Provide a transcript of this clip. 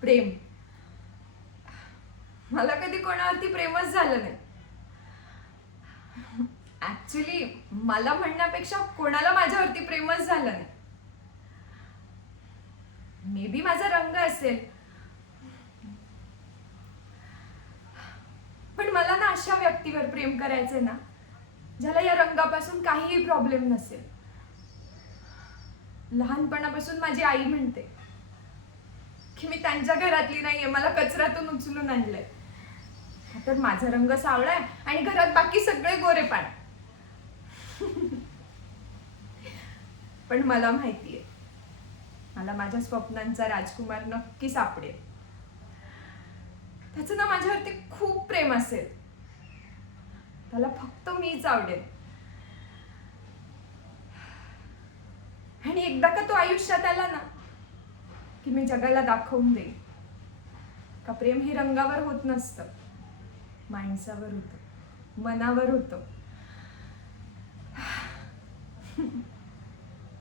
प्रेम. मला कधी कोणावरती प्रेमच झालं नाही. ऍक्च्युली मला म्हणण्यापेक्षा कोणाला माझ्यावरती प्रेमच झालं नाही. मे बी माझा रंग असेल, पण मला ना अशा व्यक्तीवर प्रेम करायचंय ना ज्याला या रंगापासून काहीही प्रॉब्लेम नसेल. लहानपणापासून माझी आई म्हणते की मी त्यांच्या घरातली नाहीये, मला कचऱ्यातून उचलून आणलंय. तर माझा रंग सावळा आहे आणि घरात बाकी सगळे गोरेपान. पण मला माहितीये मला माझ्या स्वप्नांचा राजकुमार नक्की सापडेल. त्याचं ना माझ्यावरती खूप प्रेम असेल. त्याला फक्त मीच आवडेल. आणि एकदा का तो आयुष्यात आला ना की मी जगाला दाखवून देईन का प्रेम हे रंगावर होत नसतं, माणसावर होतं, मनावर होतं.